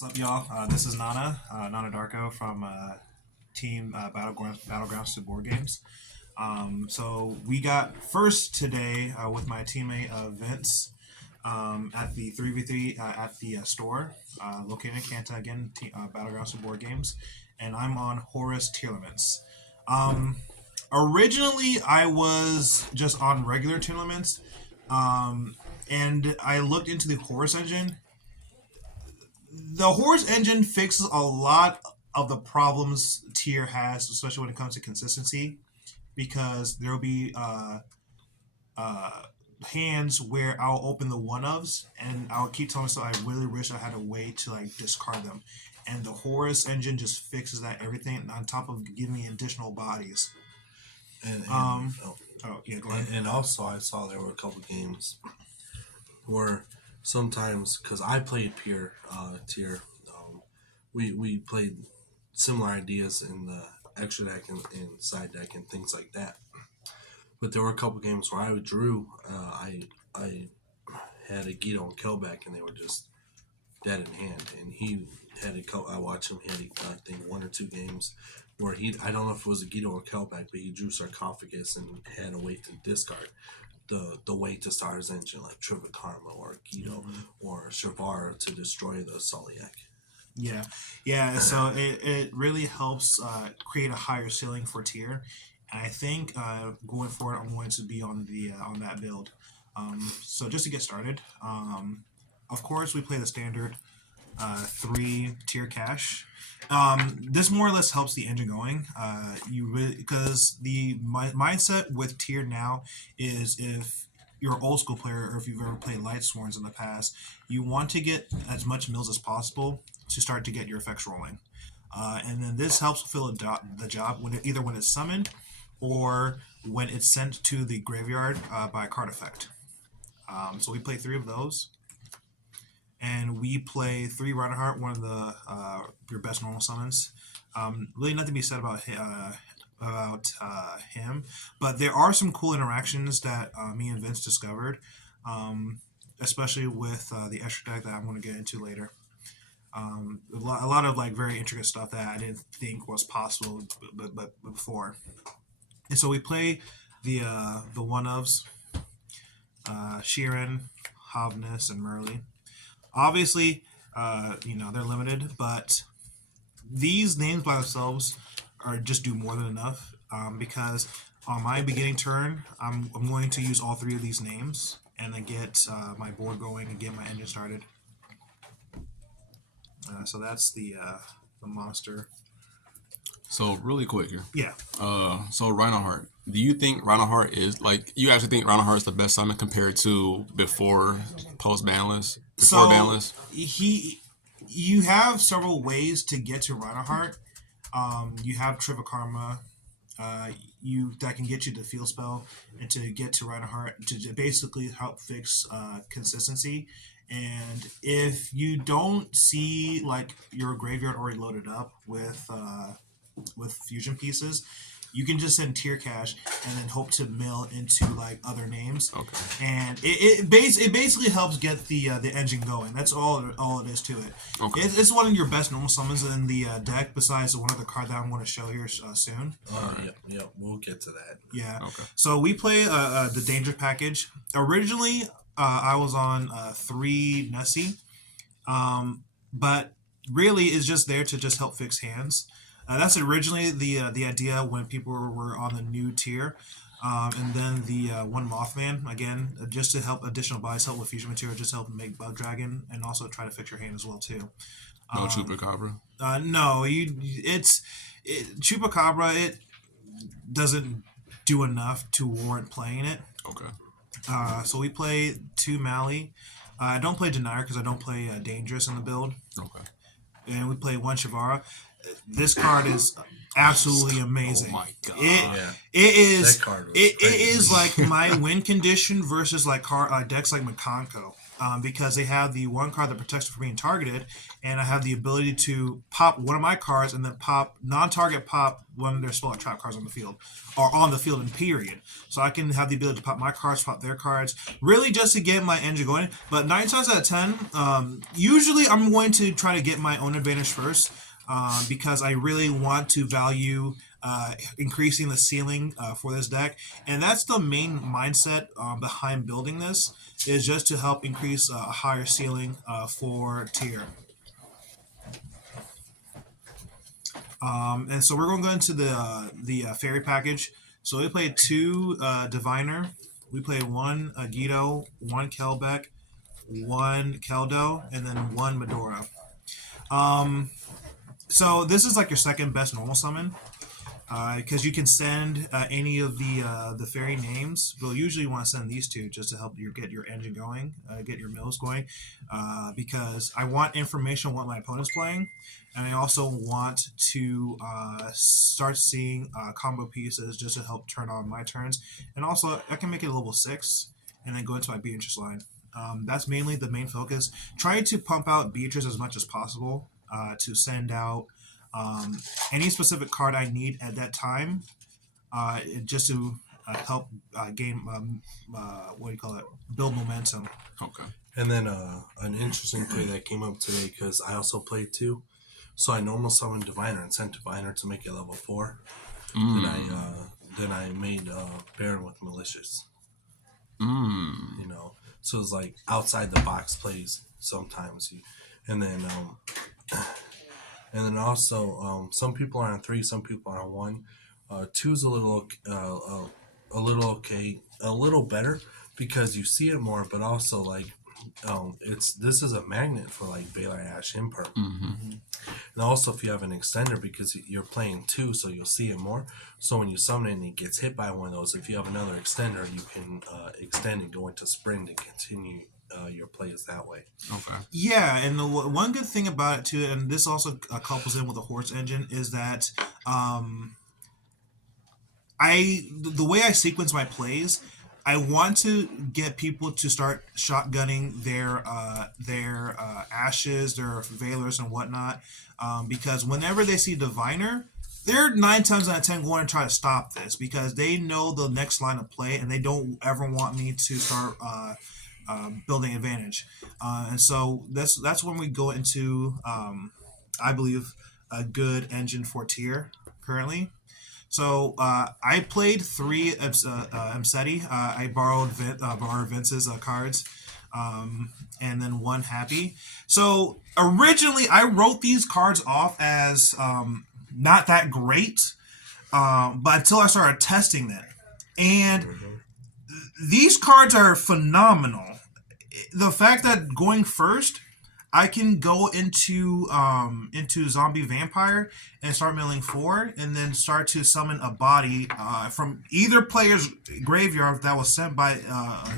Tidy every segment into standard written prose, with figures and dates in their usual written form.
What's up, y'all? This is Nana Darko from Team Battlegrounds to Board Games. So we got first today with my teammate Vince at the 3v3 at the store located in Canton again, Battlegrounds to Board Games, and I'm on Horus Tearlaments. Originally, I was just on regular Tearlaments, and I looked into the Horus engine. The Horus engine fixes a lot of the problems Tier has, especially when it comes to consistency, because there will be hands where I'll open the one ofs and I'll keep telling myself I really wish I had a way to like discard them, and the Horus engine just fixes that everything on top of giving me additional bodies. Yeah, go ahead. And also, I saw there were a couple games where sometimes, because I played tier, we played similar ideas in the extra deck and side deck and things like that. But there were a couple games where I drew. I had a Guido and Kelbeck, and they were just dead in hand. And he had I watched him. He had I think one or two games where I don't know if it was a Guido or Kelbeck, but he drew Sarcophagus and had a way to discard the way to start his engine, like Triple Karma or Guido or Shavar to destroy the Soliak. Yeah. So it really helps create a higher ceiling for tier, and I think going forward I'm going to be on the on that build. So just to get started, of course we play the standard 3 tier cache. This more or less helps the engine going. Because the mindset with tier now is if you're an old school player or if you've ever played Light Sworns in the past, you want to get as much mills as possible to start to get your effects rolling. And then this helps fulfill the job either when it's summoned or when it's sent to the graveyard by a card effect. So we play 3 of those. And we play 3 Reinhardt, one of the your best normal summons. Really nothing to be said about him, but there are some cool interactions that me and Vince discovered, especially with the extra deck that I'm going to get into later. A lot of like very intricate stuff that I didn't think was possible, but before. And so we play the one ofs, Sheeran, Havness, and Merle. Obviously, they're limited, but these names by themselves just do more than enough. Because on my beginning turn, I'm going to use all 3 of these names and then get my board going and get my engine started. So that's the monster. So really quick here. Yeah. So Reinhardt. Do you think Reinhardt is you actually think Reinhardt is the best summon compared to before post banless? You have several ways to get to Reinhardt. You have Triple Karma. That can get you the field spell and to get to Reinhardt to basically help fix consistency. And if you don't see like your graveyard already loaded up with fusion pieces, you can just send tier cache and then hope to mill into like other names. Okay. And it basically helps get the engine going. That's all it is to it. Okay. It's one of your best normal summons in the deck, besides one other card that I'm going to show here soon. Yeah, we'll get to that. Yeah. Okay. So we play the Danger package. Originally, I was on 3 Nessie, but really it's just there to just help fix hands. That's originally the idea when people were on the new tier, and then the 1 Mothman again, just to help additional buys, help with fusion material, just help make Bug Dragon, and also try to fix your hand as well too. No Chupacabra? No, Chupacabra. It doesn't do enough to warrant playing it. Okay. So we play 2 Mali. I don't play Denier because I don't play Dangerous in the build. Okay. And we play 1 Shavara. This card is absolutely amazing. Oh my god! It is. That card was it crazy. is like my win condition versus like decks like Makonko. because they have the one card that protects you from being targeted, and I have the ability to pop one of my cards and then pop non-target pop one of their spell or trap cards on the field, or on the field in period. So I can have the ability to pop my cards, pop their cards, really just to get my engine going. But 9 times out of 10, usually I'm going to try to get my own advantage first, because I really want to value increasing the ceiling for this deck, and that's the main mindset behind building this, is just to help increase a higher ceiling for tier. And so we're going to go into the fairy package. So we played 2 Diviner, we played 1 Agito, 1 Kelbeck, 1 Keldo, and then 1 Medora. So this is like your second best normal summon, because you can send any of the fairy names. But usually you want to send these 2 just to help you get your engine going, get your mills going, because I want information on what my opponent's playing, and I also want to start seeing combo pieces just to help turn on my turns, and also I can make it a level 6 and then go into my Beatrice line. That's mainly the main focus. Trying to pump out Beatrice as much as possible to send out any specific card I need at that time, just to help gain what do you call it? Build momentum. Okay. And then an interesting play that came up today, because I also played 2. So I normal summoned Diviner and sent Diviner to make it level 4. Then I made Baron with Malicious. You know, so it's like outside the box plays sometimes. And then also some people are on 3, some people are on 1. 2 is a little okay, a little better because you see it more, but also like this is a magnet for like Baylor Ash Imperm. And also if you have an extender, because you're playing 2, so you'll see it more. So when you summon it and it gets hit by one of those, if you have another extender, you can extend and go into spring to continue your plays that way. Okay. Yeah, and the one good thing about it too, and this also couples in with the Horus engine, is that the way I sequence my plays, I want to get people to start shotgunning their ashes, their veilers, and whatnot, because whenever they see Diviner, they're 9 times out of 10 going to try to stop this, because they know the next line of play, and they don't ever want me to start building advantage. And so that's when we go into, I believe, a good engine for tier currently. So I played 3 Msetti. I borrowed Vince's cards, and then 1 Happy. So originally I wrote these cards off as not that great, but until I started testing them. And these cards are phenomenal. The fact that going first, I can go into Zombie Vampire and start milling 4, and then start to summon a body from either player's graveyard that was sent by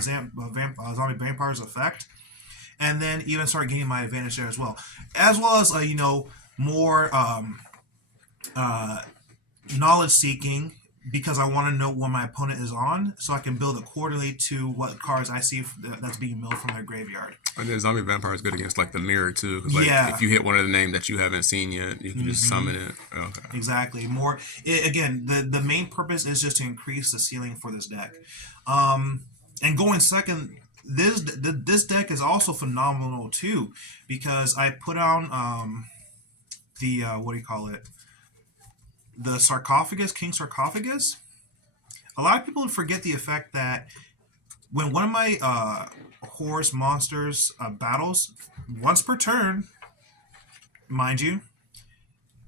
Zombie Vampire's effect, and then even start gaining my advantage there as well as more knowledge seeking, because I want to know what my opponent is on, so I can build accordingly to what cards I see that's being milled from their graveyard. And then Zombie Vampire is good against like the mirror too. Like, if you hit one of the names that you haven't seen yet, you can just summon it. Okay. Exactly. Again, the main purpose is just to increase the ceiling for this deck. And going second, this deck is also phenomenal too, because I put on the what do you call it? The Sarcophagus, King Sarcophagus. A lot of people forget the effect that when one of my Horus monsters battles, once per turn, mind you,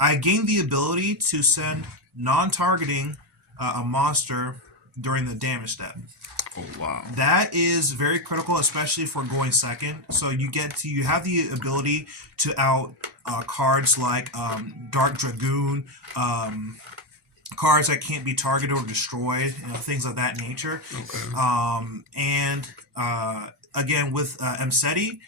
I gain the ability to send non-targeting a monster during the damage step. Oh wow! That is very critical, especially for going second. So you have the ability to out cards like Dark Dragoon, cards that can't be targeted or destroyed, things of that nature. Okay. And again, with Msetti,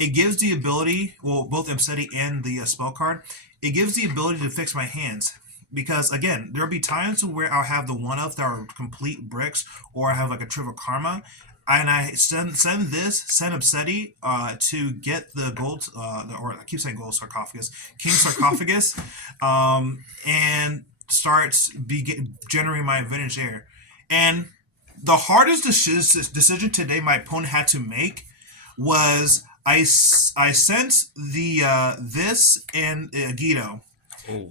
it gives the ability, well, both Msetti and the spell card, it gives the ability to fix my hands. Because again, there'll be times where I'll have the 1-of that are complete bricks, or I have like a Trivial Karma. and I send Obsedi to get the gold, or I keep saying gold sarcophagus, King sarcophagus, and starts generating my vintage heir. And the hardest decision today my opponent had to make was I sent the this and Guido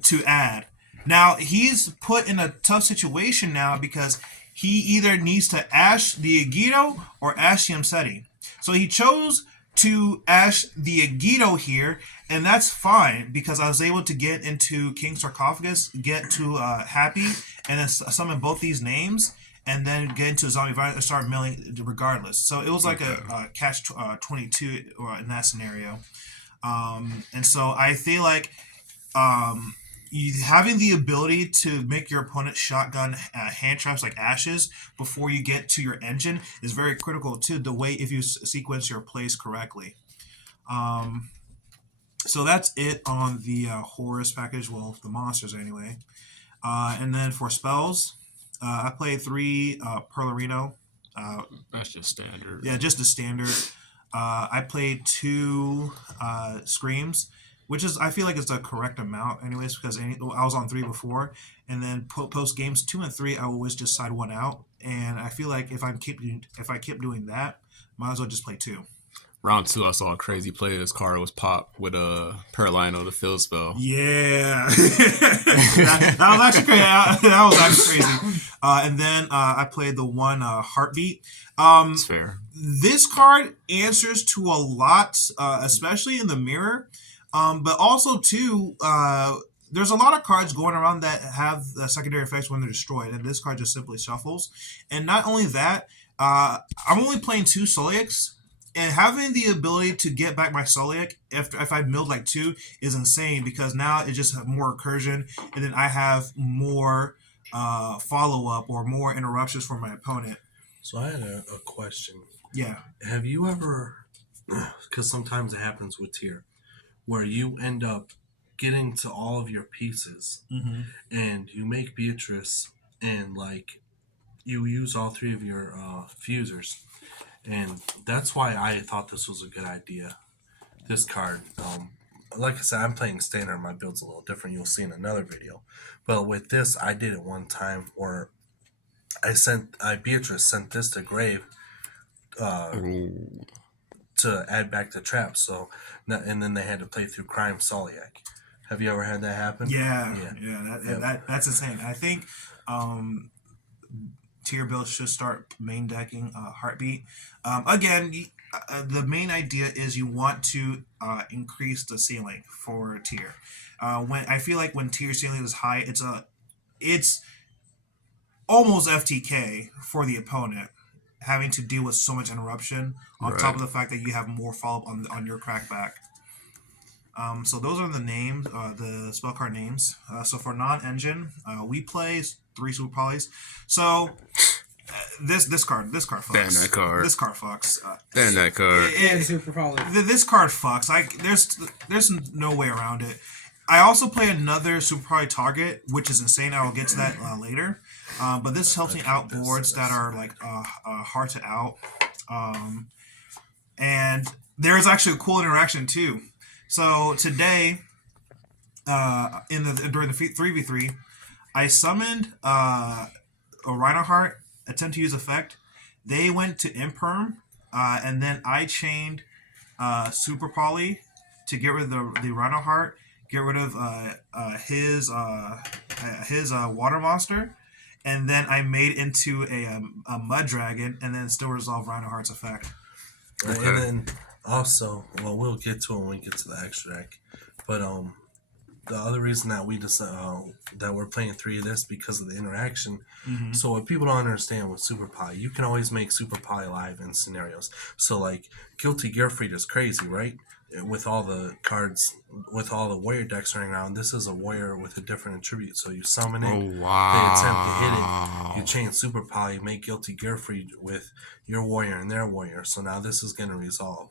to add. Now he's put in a tough situation now because he either needs to ash the Agido or ash the Amseti. So he chose to ash the Agido here, and that's fine because I was able to get into King Sarcophagus, get to Happy, and then summon both these names, and then get into Zombie Virus and start milling regardless. So it was like a catch 22 in that scenario. And so I feel like having the ability to make your opponent shotgun hand traps like ashes before you get to your engine is very critical to the way if you sequence your plays correctly. So that's it on the Horus package. Well, the monsters anyway. And then for spells, I played 3 Perlerino. That's just standard. Yeah, just the standard. I played 2 Screams, which is I feel like it's the correct amount, anyways, because I was on 3 before, and then post games 2 and 3, I always just side 1 out, and I feel like if I keep doing that, might as well just play 2. Round 2, I saw a crazy play. This card was popped with a Perlino, the field spell. Yeah, that was actually crazy. That was actually crazy. And then I played the 1 Heartbeat. It's fair. This card answers to a lot, especially in the mirror. But also, too, there's a lot of cards going around that have secondary effects when they're destroyed, and this card just simply shuffles. And not only that, I'm only playing 2 Soliacs, and having the ability to get back my Soliac if I milled like 2 is insane because now it just has more recursion, and then I have more follow-up or more interruptions for my opponent. So I had a question. Yeah. Have you ever, because sometimes it happens with tier, where you end up getting to all of your pieces and you make Beatrice and like you use all 3 of your fusers, and that's why I thought this was a good idea. This card, like I said, I'm playing standard. My build's a little different. You'll see in another video. But with this, I did it one time where Beatrice sent this to Grave to add back the traps. So, and then they had to play through Crime Soliac. Have you ever had that happen? Yeah. That's insane. I think tier builds should start main decking Heartbeat. Again, the main idea is you want to increase the ceiling for tier. When I feel like when tier ceiling is high, it's almost FTK for the opponent, having to deal with so much interruption on top of the fact that you have more follow-up on your crackback. So those are the names, the spell card names. So for non-engine, we play 3 super polys. So this card fucks. Damn that card. This card fucks. Damn that card. And super poly. This card fucks. There's no way around it. I also play another super poly target, which is insane. I will get to that later. But this helps me out boards that are like hard to out. And there is actually a cool interaction too. So today, during the 3v3, I summoned a Rhinoheart, attempt to use effect. They went to Imperm, and then I chained Super Poly to get rid of the Rhinoheart, get rid of his water monster, and then I made into a Mud Dragon, and then still resolve Rhinoheart's effect. Right, and then also, well, we'll get to it when we get to the extra deck. But the other reason that we just that we're playing 3 of this because of the interaction. So what people don't understand with Super Poly, you can always make Super Poly live in scenarios. So like Guilty Gearfried is crazy, right? With all the cards, with all the warrior decks running around, this is a warrior with a different attribute. So you summon it, they attempt to hit it, you chain Super Poly, make Guilty Gearfried with your warrior and their warrior. So now this is going to resolve.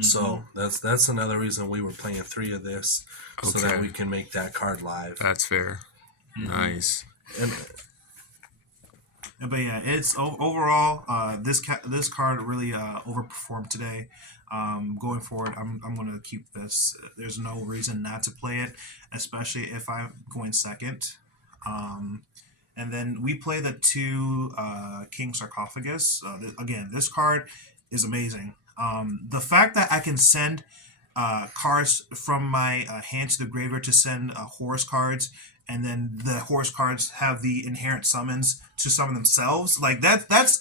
So that's another reason we were playing 3 of this, so that we can make that card live. That's fair. Nice. But yeah, it's overall this card really overperformed today. Going forward, I'm gonna keep this. There's no reason not to play it, especially if I'm going second. Um, and then we play the two King Sarcophagus. Again, this card is amazing. The fact that I can send cards from my hand to the graveyard to send Horus cards, and then the Horus cards have the inherent summons to summon themselves. Like that's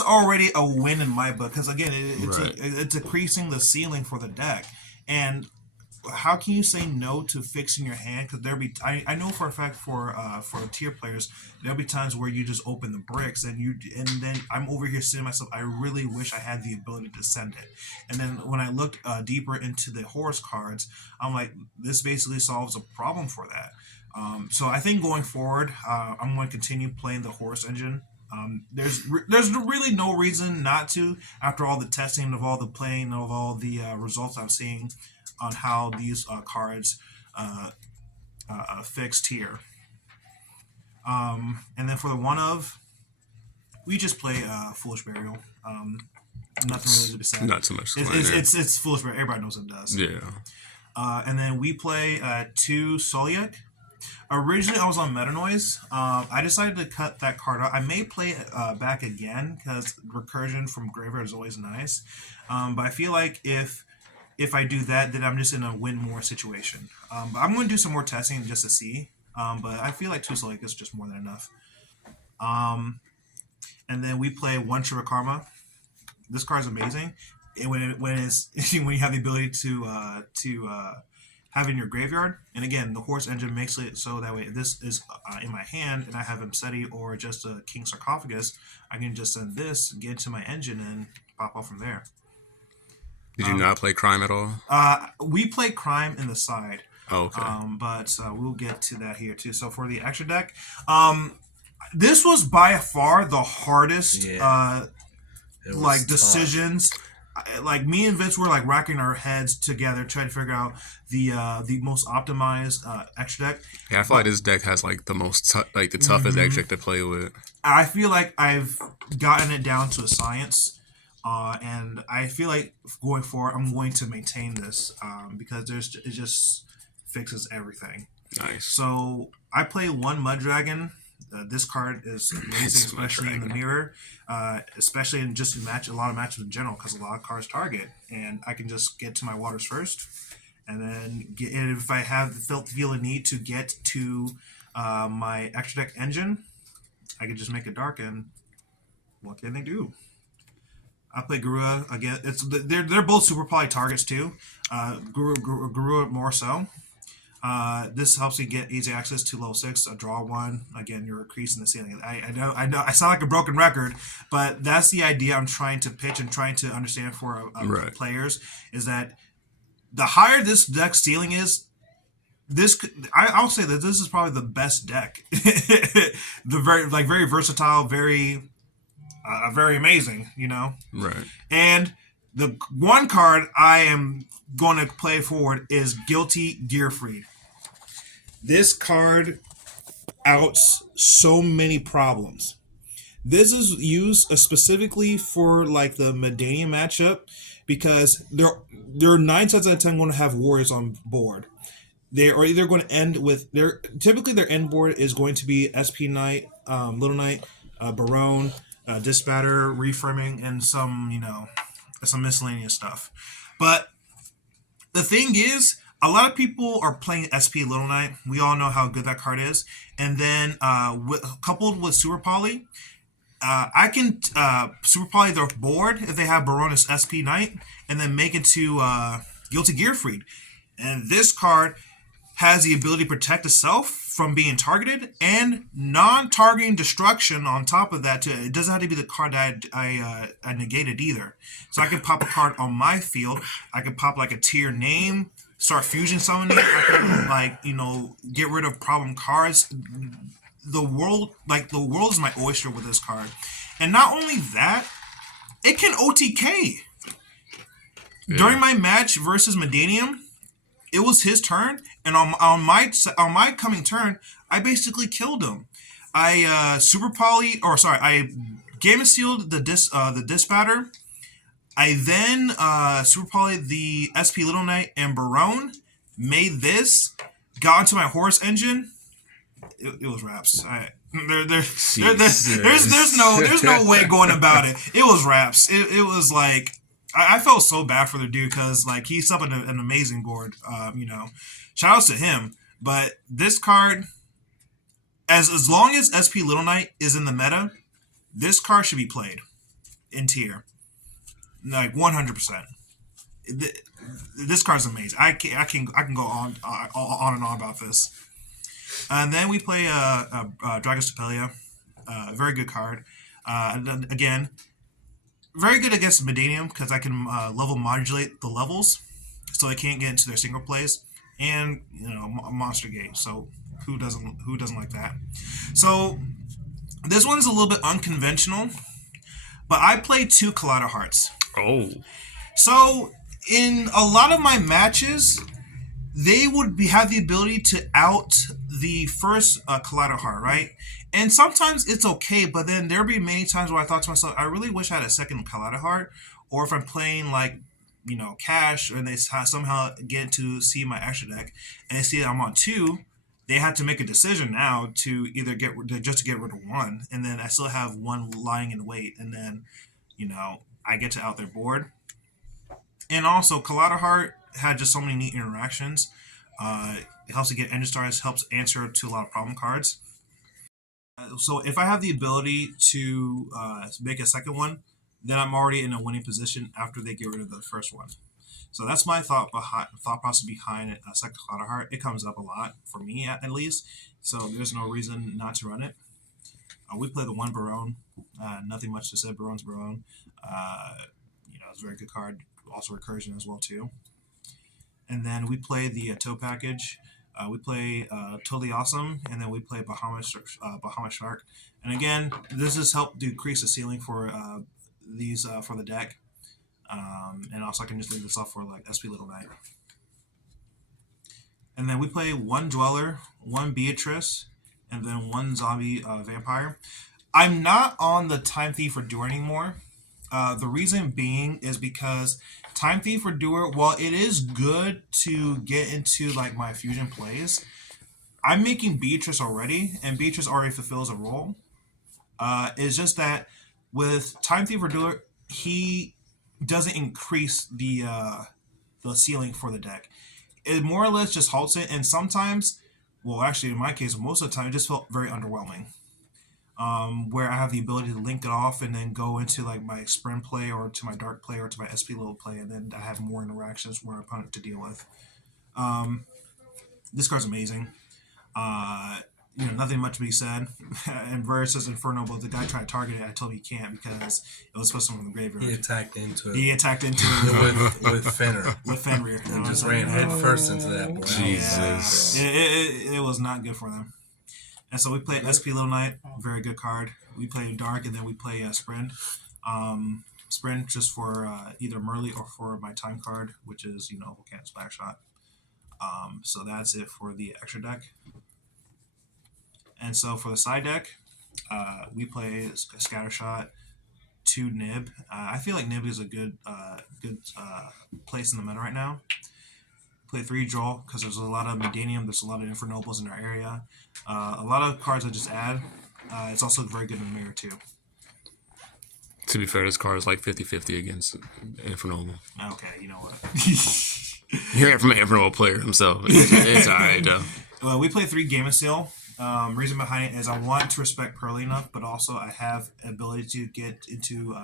already a win in my book because again, Right. it's increasing the ceiling for the deck. And how can you say no to fixing your hand? Because I know for a fact for tier players there'll be times where you just open the bricks and then I'm over here saying to myself, I really wish I had the ability to send it. And then when I looked deeper into the Horus cards, I'm like, this basically solves a problem for that. So I think going forward, I'm going to continue playing the Horus engine. There's really no reason not to after all the testing of all the playing of all the results I'm seeing on how these cards fix tier. And then for the one of, we just play Foolish Burial. Nothing really to be said. Not too much. It's Foolish Burial. Everybody knows what it does. Yeah. And then we play two Soliak. Originally, I was on Meta Noise. I decided to cut that card out. I may play it back again because recursion from graveyard is always nice. But I feel like if I do that, then I'm just in a win more situation. But I'm going to do some more testing just to see. But I feel like two Soliak is just more than enough. And then we play one Shiva Karma. This card's amazing. When you have the ability to have it in your graveyard, and again, the Horus engine makes it so that way if this is in my hand and I have Mseti or just a King Sarcophagus, I can just send this, get into my engine, and pop off from there. Did you not play Crime at all? We play Crime in the side. Oh, okay. But we'll get to that here too. So for the extra deck, this was by far the hardest like decisions. Like me and Vince were like racking our heads together trying to figure out the most optimized extra deck. Yeah, I feel like this deck has like the most the toughest extra deck to play with. I feel like I've gotten it down to a science, and I feel like going forward I'm going to maintain this because it just fixes everything. Nice. So I play one Mud Dragon. This card is amazing, especially in the mirror, especially in just a lot of matches in general, because a lot of cards target, and I can just get to my waters first, and then if I feel a need to get to my extra deck engine, I can just make it dark, and what can they do? I play Garua again. They're both super poly targets too. Garua more so. This helps you get easy access to level 6, a draw one. Again, you're increasing the ceiling. I know I sound like a broken record, but that's the idea I'm trying to pitch and trying to understand for players is that the higher this deck ceiling is, I'll say that this is probably the best deck. Very versatile, very amazing, you know. Right. And the one card I am going to play forward is Guilty Gearfried. This card outs so many problems. This is used specifically for like the Medania matchup because they're 9 sets out of 10 going to have warriors on board. They are either going to end with typically their end board is going to be SP Knight, Little Knight, Barone, Disbatter, Reframing, and some miscellaneous stuff. But the thing is, a lot of people are playing SP Little Knight. We all know how good that card is. And then coupled with Super Poly, I can Super Poly their board if they have Baroness SP Knight and then make it to Guilty Gearfried. And this card has the ability to protect itself from being targeted and non-targeting destruction on top of that too. It doesn't have to be the card that I negated either. So I can pop a card on my field. I can pop like a tier name, start fusion summoning. I can get rid of problem cards. The world is my oyster with this card. And not only that, it can OTK. Yeah. During my match versus Medanium, it was his turn, and on my coming turn, I basically killed him. I super poly, or sorry, I game and sealed the disbatter. I then super poly the SP Little Knight and Barone. Made this, got into my Horus engine. It was wraps. There's no way going about it. It was wraps. It was like I felt so bad for the dude because like he's up an amazing board. Shout outs to him. But this card, as long as SP Little Knight is in the meta, this card should be played in tier, like 100%. This card's amazing. I can go on and on about this. And then we play Dragon Stapelia, very good card. Again, very good against Medanium because I can level modulate the levels, so they can't get into their single plays, and monster gate. So who doesn't like that? So this one's a little bit unconventional, but I play 2 Collider Hearts. Oh. So in a lot of my matches, they would have the ability to out the first Collider Heart, right? And sometimes it's okay, but then there'll be many times where I thought to myself, I really wish I had a second Collider Heart, or if I'm playing like cash and they somehow get to see my extra deck and they see that I'm on 2, they have to make a decision now to either get rid of 1, and then I still have 1 lying in wait, and then I get to out their board. And also, Collider Heart had just so many neat interactions. It helps to get engine stars, helps answer to a lot of problem cards. So if I have the ability to make a second one, then I'm already in a winning position after they get rid of the first one. So that's my thought process behind a second Collider Heart. It comes up a lot for me at least. So there's no reason not to run it. We play the 1 Barone. Nothing much to say. Barone's Barone. It's a very good card. Also recursion as well too. And then we play the tow package. We play Totally Awesome, and then we play Bahamas Shark. And again, this has helped decrease the ceiling for these for the deck. And also I can just leave this off for like SP Little Knight. And then we play 1 Dweller, 1 Beatrice, and then 1 Zombie Vampire. I'm not on the Time Thief or Doer anymore. The reason being is because Time Thief or Doer, while it is good to get into like my fusion plays, I'm making Beatrice already, and Beatrice already fulfills a role. It's just that with Time Thief or Doer, he doesn't increase the ceiling for the deck. It more or less just halts it, and sometimes, well, actually in my case, most of the time, it just felt very underwhelming. Where I have the ability to link it off and then go into like my sprint play or to my dark play or to my SP little play, and then I have more interactions with my opponent to deal with. This card's amazing. Nothing much to be said. And versus Inferno, but the guy tried to target it. I told him he can't because it was supposed to come from the graveyard. He attacked into it with Fenrir. With Fenrir. And just ran head first into that board. Jesus. It was not good for them. And so we play SP Little Knight, very good card. We play Dark, and then we play Sprint. Sprint just for either Merly or for my time card, which is, Volcanic Splash Shot. So that's it for the extra deck. And so for the side deck, we play Scattershot, 2 Nib. I feel like Nib is a good place in the meta right now. Play 3 Joel because there's a lot of Medanium, there's a lot of Infernobles in our area. A lot of cards I just add. It's also very good in Mirror too. To be fair, this card is like 50-50 against Infernoble. Okay, you know what? Hear it from an Infernoble player himself. It's alright though. We play 3 Game and Seal. Reason behind it is I want to respect Pearly enough, but also I have ability to get into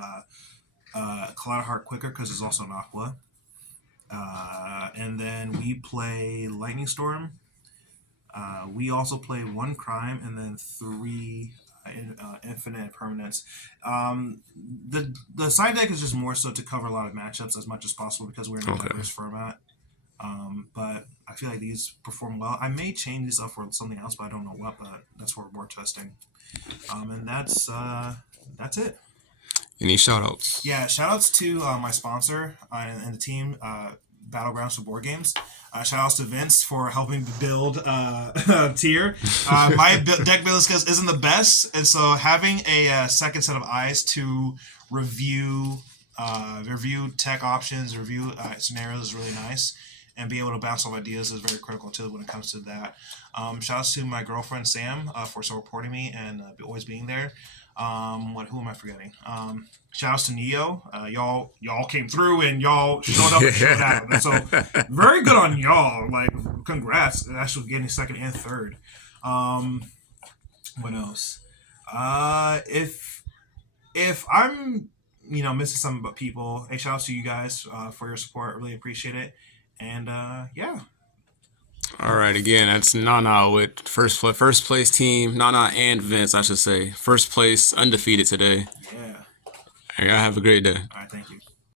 Collider Heart quicker because it's also an Aqua. And then we play Lightning Storm. We also play 1 Crime and then 3 Infinite Permanents. The side deck is just more so to cover a lot of matchups as much as possible because we're in a diverse format. But I feel like these perform well. I may change these up for something else, but I don't know what. But that's what we're testing. And that's it. Any shout outs? Yeah, shout outs to my sponsor and the team. Battlegrounds for board games. Shout outs to Vince for helping build tier. My deck build isn't the best, and so having a second set of eyes to review tech options, review scenarios is really nice, and be able to bounce off ideas is very critical too when it comes to that. Shout outs to my girlfriend Sam for supporting me and always being there. Who am I forgetting? Shout outs to Neo. Y'all came through and y'all showed up and showed out. And so very good on y'all. Like, congrats. Actually getting second and third. What else? If I'm missing something but people, hey, shout outs to you guys for your support. Really appreciate it. And yeah. All right, again, that's Nana with first place team. Nana and Vince, I should say. First place, undefeated today. Yeah. Hey, y'all have a great day. All right, thank you.